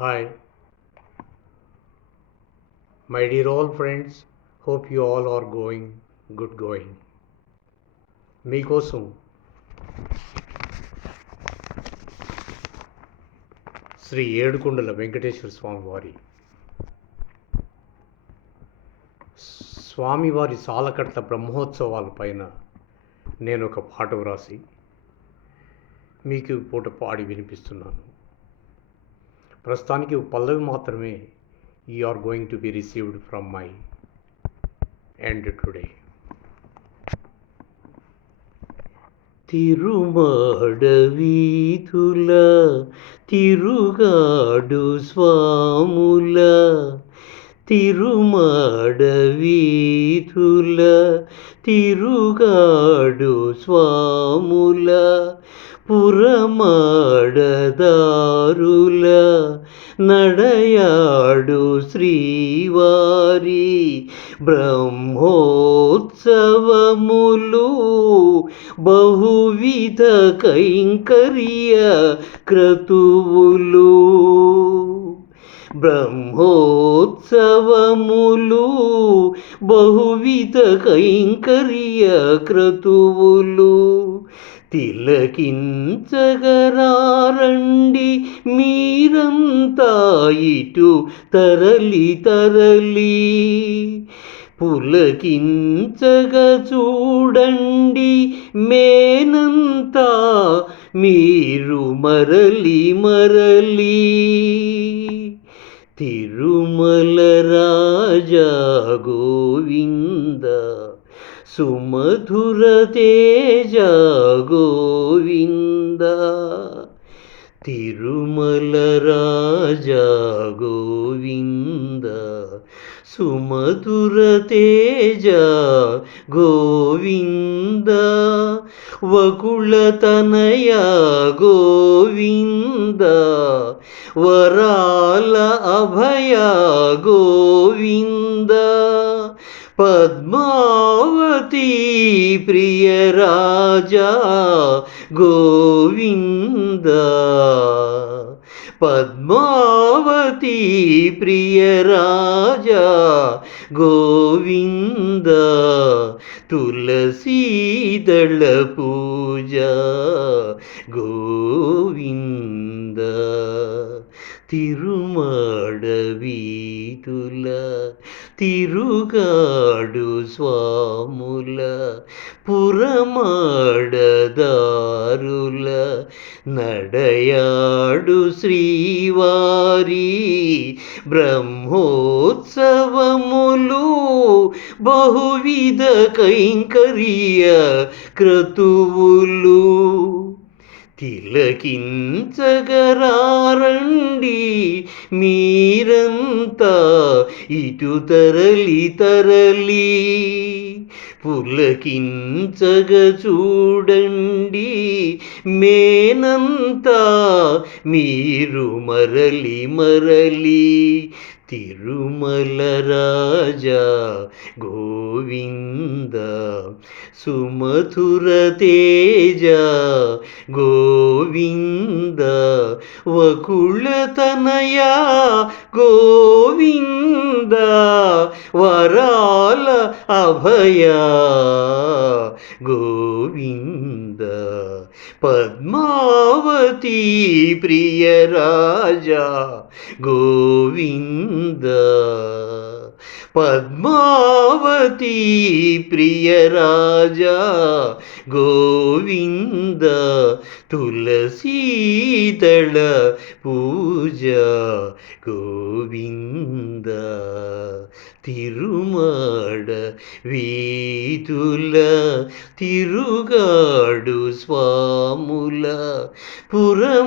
Hi, my dear all friends. Hope you all are good going. మీకోసం శ్రీ ఏడుకొండల వెంకటేశ్వర స్వామివారి సాలకట్ల బ్రహ్మోత్సవాల పైన నేను ఒక పాట వ్రాసి మీకు పూట పాడి వినిపిస్తున్నాను. ప్రస్తుతానికి పల్లవి మాత్రమే you are going to be received from my end today. తిరుమాడ వీధుల తిరుగాడు స్వాముల తిరుమాడ వీధుల తిరుగాడు స్వాముల పురమాడదారుల నడయాడు శ్రీవారి బ్రహ్మోత్సవములు బహువిధ కైంకర్య క్రతువులు బ్రహ్మోత్సవములు బహువిధ కైంకర్య క్రతువులు తిలకించగరారండి మీరంతా ఇటు తరలి పులకించగ చూడండి మేనంతా మీరు మరలి తిరుమల రాజా గోవింద సుమధుర తేజ గోవింద తిరుమల రాజా గోవింద సుమధుర తేజ గోవింద వకుళ తనయ గోవింద వరాల అభయ గోవింద పద్మావతి ప్రియ రాజా గోవింద పద్మావతి ప్రియ రాజా గోవింద తులసీదళ పూజ గోవింద తిరుమాడ వీధుల తిరుగాడు స్వాముల పురమాడదారుల నడయాడు శ్రీవారి బ్రహ్మోత్సవములు బహువిధ కైంకర్య క్రతువులు తిలకించగరారండి మీరంతా ఇటు తరలి పులకించగ చూడండి మేనంతా మీరు మరలి తిరుమల రాజా గోవింద సుమధుర తేజ గోవింద వకుళ తనయ గోవింద వరాల అభయ గోవింద పద్మావతి ప్రియ రాజా గోవింద పద్మావతి ప్రియ రాజా గోవింద తులసీదళ పూజ గోవింద తిరుమాడ వీధుల తిరుగాడు స్వాముల పురమాడదారుల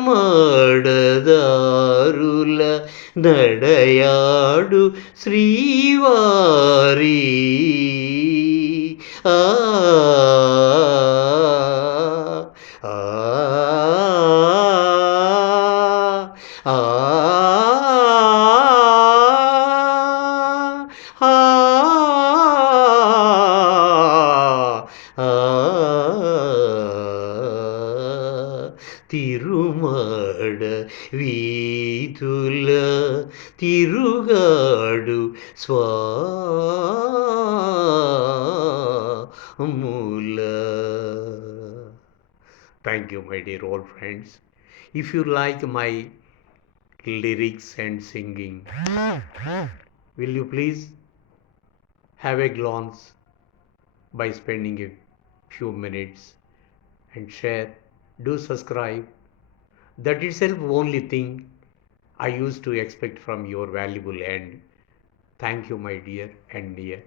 నడయాడు శ్రీవారి ఆ తిరుమల వీధుల తిరుగాడు స్వాముల. Thank you, my dear old friends. If you like my lyrics and singing, will you please have a glance by spending a few minutes and share? Do subscribe. That itself only thing I used to expect from your valuable end. Thank you, my dear and dear.